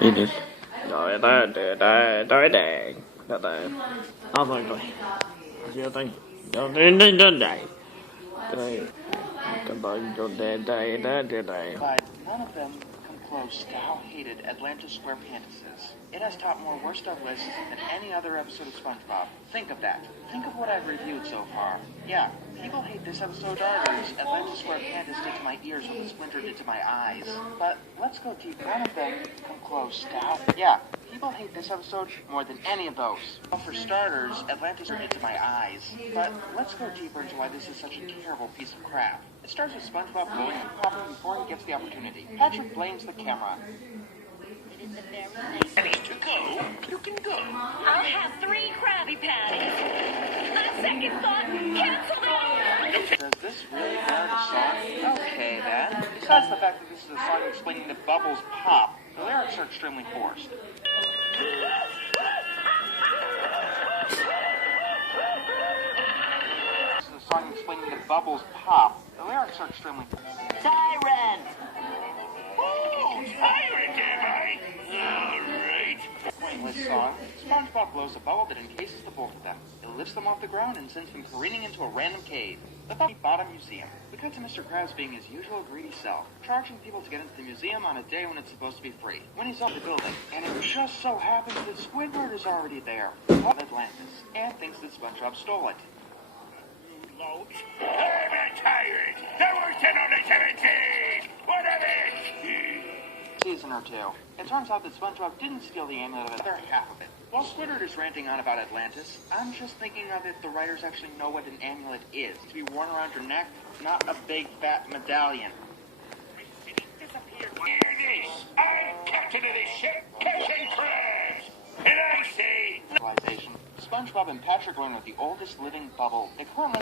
It is. Rồi tới đèn. Oh my god. Chưa tay. Rồi đến đây. Đây. Cái bàn cho đây. But none of them come close to how hated Atlantis SquarePants is. It has topped more worst of lists than any other episode of SpongeBob. Think of that. Think of what I've reviewed so far. Yeah, people hate this episode starters. Atlantis SquarePants did to my ears what the Splinter did to my eyes. But let's go deep. None of them come close to how... Yeah, people hate this episode more than any of those. Well, for starters, Atlantis did to my eyes. But let's go deeper into why this is such a terrible piece of crap. It starts with SpongeBob blowing and popping before he gets the opportunity. Patrick blames the camera. Ready to go? You can go. I'll have 3 Krabby Patties. On second thought, cancel the order. Does this really merit a song? Okay, then. Besides the fact that this is a song explaining that bubbles pop, the lyrics are extremely forced. This is a song explaining that bubbles pop. The lyrics are extremely forced. Siren! Oh, pirate, am I? All right. Pointless song. SpongeBob blows a bubble that encases the both of them. It lifts them off the ground and sends them careening into a random cave. The Bubble Bottom Museum. We cut to Mr. Krabs being his usual greedy self, charging people to get into the museum on a day when it's supposed to be free. When he's up the building, and it just so happens that Squidward is already there, of Atlantis, and thinks that SpongeBob stole it. Loach. I'm a tyrant. The worst in only 17. What of it? Season or 2. It turns out that SpongeBob didn't steal the amulet of the other half of it. While Squidward is ranting on about Atlantis, I'm just thinking of if the writers actually know what an amulet is. To be worn around your neck, not a big fat medallion. It disappeared. Hear this. I'm captain of this ship, Captain Krabs. And I say... Realization. SpongeBob and Patrick learn with the oldest living bubble. They currently...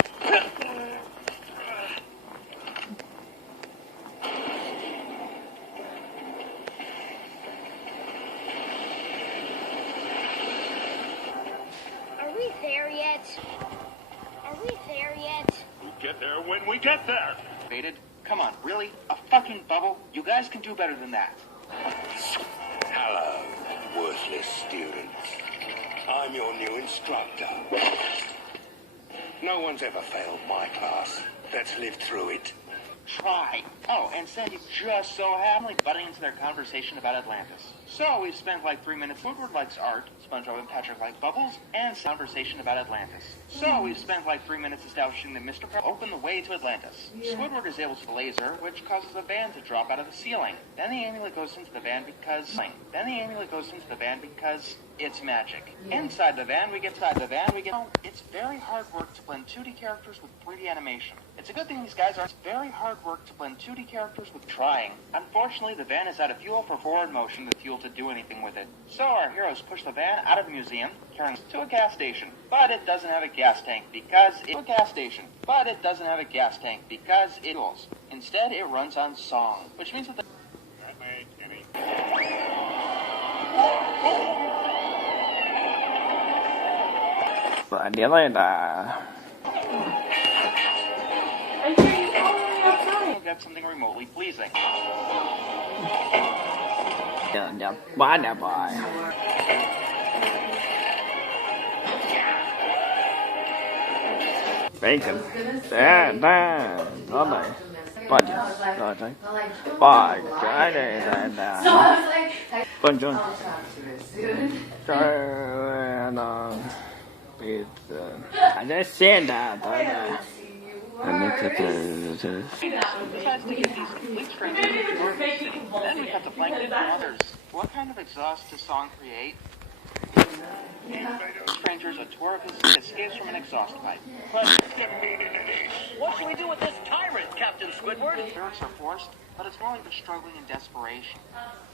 Are we there yet? We'll get there when we get there. Faded? Come on, really? A fucking bubble? You guys can do better than that. Hello, worthless students. I'm your new instructor. No one's ever failed my class. Let's live through it. Try. Oh, and Sandy just so happened butting into their conversation about Atlantis. So we've spent like 3 minutes. Squidward likes art, SpongeBob and Patrick like bubbles, and conversation about Atlantis. So we've spent like 3 minutes establishing that Mr. Krabs opened the way to Atlantis. Squidward is able to laser, which causes a van to drop out of the ceiling. Then the amulet goes into the van because... it's magic. Inside the van, we get... It's very hard work to blend 2D characters with 3D animation. It's a good thing these guys are... It's very hard work to blend 2D characters with trying. Unfortunately, the van is out of fuel for forward motion, the fuel to do anything with it. So our heroes push the van out of the museum, carrying it to a gas station. But it doesn't have a gas tank because it... fuels. Instead, it runs on song, which means that the... Dia lain dah. Get something remotely pleasing. Dia banyak boy. Bacon. Đó này. Bạch. Rồi thấy. Bạch. Cái này là. Con John. Trời nó. I just said that. Decides to get these complete strangers into our city. Then we cut to blanket from others. What kind of exhaust does song create? Strangers, a tour of his escapes from an exhaust pipe. What should we do with this tyrant, Captain Squidward? Lyrics are forced, but it's more like they're struggling in desperation.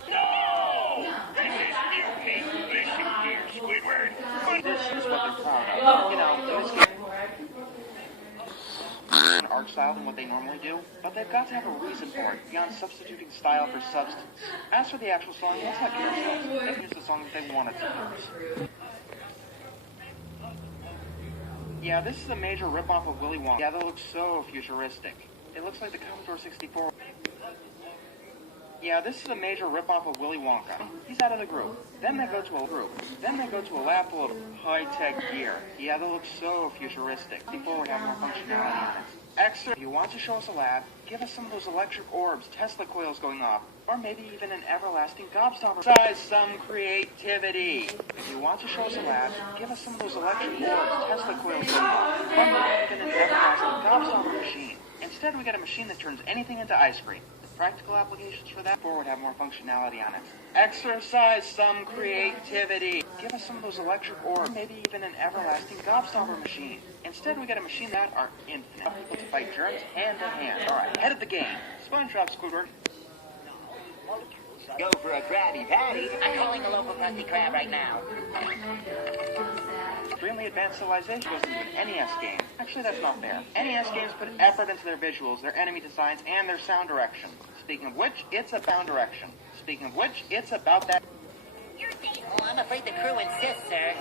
No! This is mutiny. Listen here, Squidward. This is what they're proud of. You know, this an art style than what they normally do, but they've got to have a reason for it, beyond substituting style for substance. As for the actual song, let's not get ourselves. They used the song that they wanted to use. Yeah, this is a major ripoff of Willy Wonka. Yeah, that looks so futuristic. It looks like the Commodore 64. Yeah. Yeah, this is a major ripoff of Willy Wonka. He's out of the group. Then they go to a group. Then they go to a lab full of high-tech gear. Yeah, that looks so futuristic. Before we have more functionality on it. Extra, if you want to show us a lab, give us some of those electric orbs, Tesla coils going off, or maybe even an everlasting gobstopper. Size some creativity. If you want to show us a lab, give us some of those electric orbs, Tesla coils going off, or maybe even an everlasting gobstopper machine. Instead, we get a machine that turns anything into ice cream. The practical applications for that would have more functionality on it. Exercise some creativity. Give us some of those electric orbs, maybe even an everlasting gobstopper machine. Instead, we get a machine that are infinite. People to fight germs hand to hand. All right, head of the game. SpongeBob, Squidward. Go for a Krabby Patty. I'm calling the local Krusty Krab right now. Extremely advanced civilization goes into an NES game. Actually, that's not fair. NES games put effort into their visuals, their enemy designs, and their sound direction. Speaking of which, it's a sound direction. Speaking of which, it's about that. Oh, I'm afraid the crew insists, sir.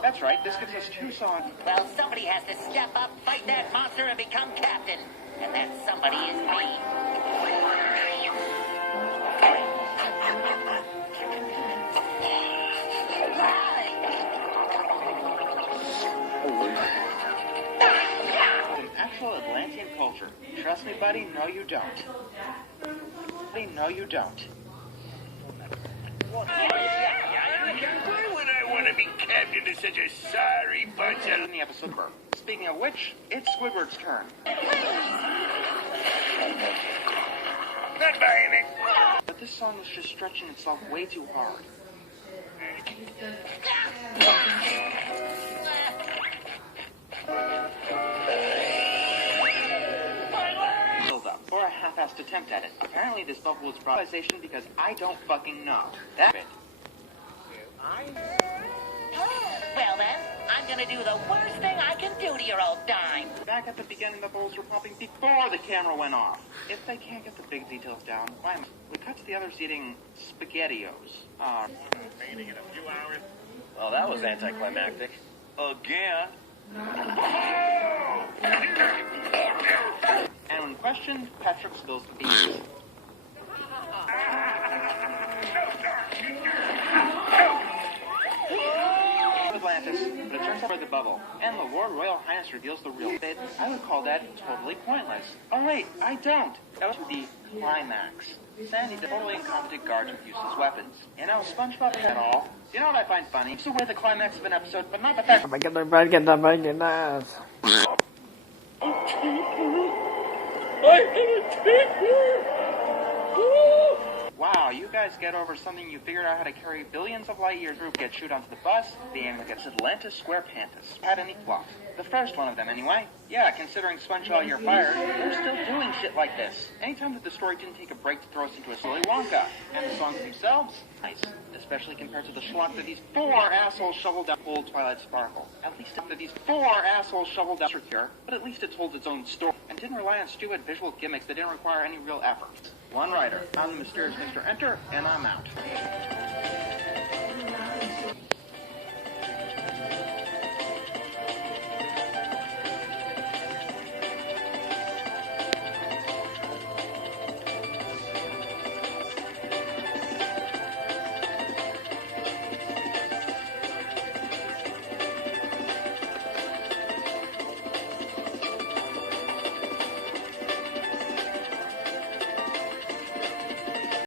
That's right, this gives us 2 songs. Well, somebody has to step up, fight that monster, and become captain. And that somebody is me. An actual Atlantean culture. Trust me, buddy, no you don't. Buddy, no you don't. Why would I want to be captain to such a sorry bunch of... In the episode burp. Speaking of which, it's Squidward's turn. Not buying it. But this song is just stretching itself way too hard. Build up, or a half-assed attempt at it. Apparently this bubble is improvisation because I don't fucking know. That's it. Well then, I'm gonna do the worst thing I can do to your old dime. Back at the beginning, the bubbles were popping before the camera went off. If they can't get the big details down, why not? We cut to the others eating SpaghettiOs. Painting in a few hours. Well, that was anticlimactic. Again. And when questioned, Patrick spills the beans. Atlantis, but it turns out by the bubble, and the Lord Royal Highness reveals the real fate. I would call that totally pointless. Oh wait, I don't. That was the climax. Sandy, the totally incompetent guard, with useless weapons. You know, SpongeBob at all. You know what I find funny? It's the way the climax of an episode, but not the fact. Wow, you guys get over something you figured out how to carry billions of light years through, get shoot onto the bus, the aim gets Atlantis Square Pantas. Had any flaws? The first one of them, anyway. Yeah, considering SpongeBob you're fired, they're still doing shit like this. Anytime that the story didn't take a break to throw us into a silly Wonka. And the songs themselves, nice. Especially compared to the schlock that these 4 assholes shoveled down old Twilight Sparkle. At least that these 4 assholes shoveled down here, but at least it told its own story, and didn't rely on stupid visual gimmicks that didn't require any real effort. One writer. I'm the mysterious Mr. Enter, and I'm out.